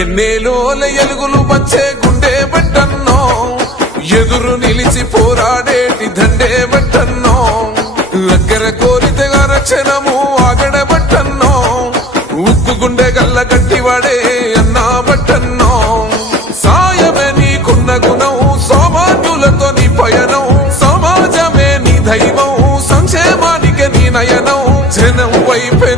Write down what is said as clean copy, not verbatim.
ఎన్నేలోల ఎలుగులు వచ్చే గుండె బట్టన్నో ఎదురు నిలిచి పోరాడేటి దండే బట్టన్నో అగ్గర కోరితగా రక్షణము ఆగడబట్టన్నో ఉక్కు గుండె గల్ల గట్టివాడే అన్నా బట్టన్నో సాయమే నీకున్న గుణం సామాన్యులతో నీ పయనం సమాజమే నీ దైవం సంక్షేమానికి నీ నయనం జనం వైపే